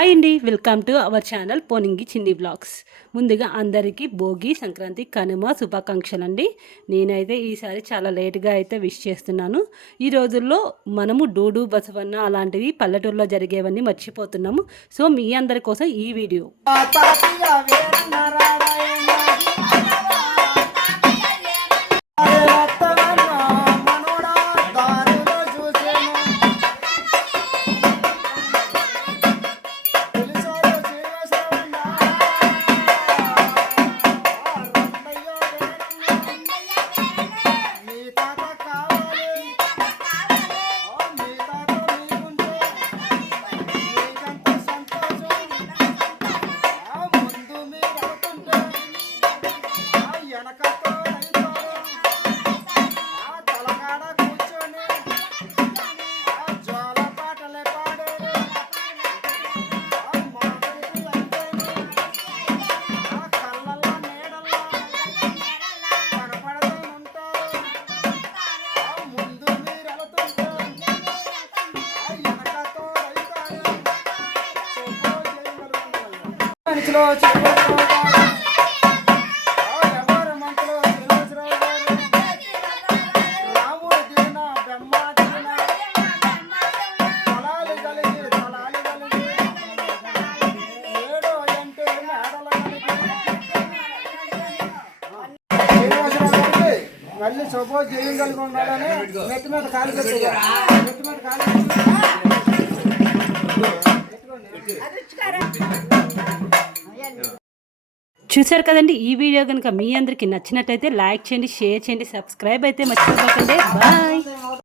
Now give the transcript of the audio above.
Hi అండి, welcome to our channel పోనింగి చిన్ని blogs. ముందుగా అందరికీ భోగి సంక్రాంతి కనుమ శుభాకాంక్షలు అండి. నేనైతే ఈసారి చాలా లేట్గా అయితే విష్ చేస్తున్నాను. ఈ రోజుల్లో మనము డూడు బసవన్న అలాంటివి పల్లెటూరులో జరిగేవన్నీ మర్చిపోతున్నాము. సో మీ అందరి కోసం ఈ వీడియో. మళ్ళీ సపోజ్ చేయగలిగి ఉండాలని నెత్తి మీద కాలు నెత్తి మీద కాలు చూశారు కదండి. ఈ వీడియో కనుక మీ అందరికీ నచ్చినట్టయితే లైక్ చేయండి, షేర్ చేయండి, సబ్స్క్రైబ్ అయితే మర్చిపోకండి. బాయ్.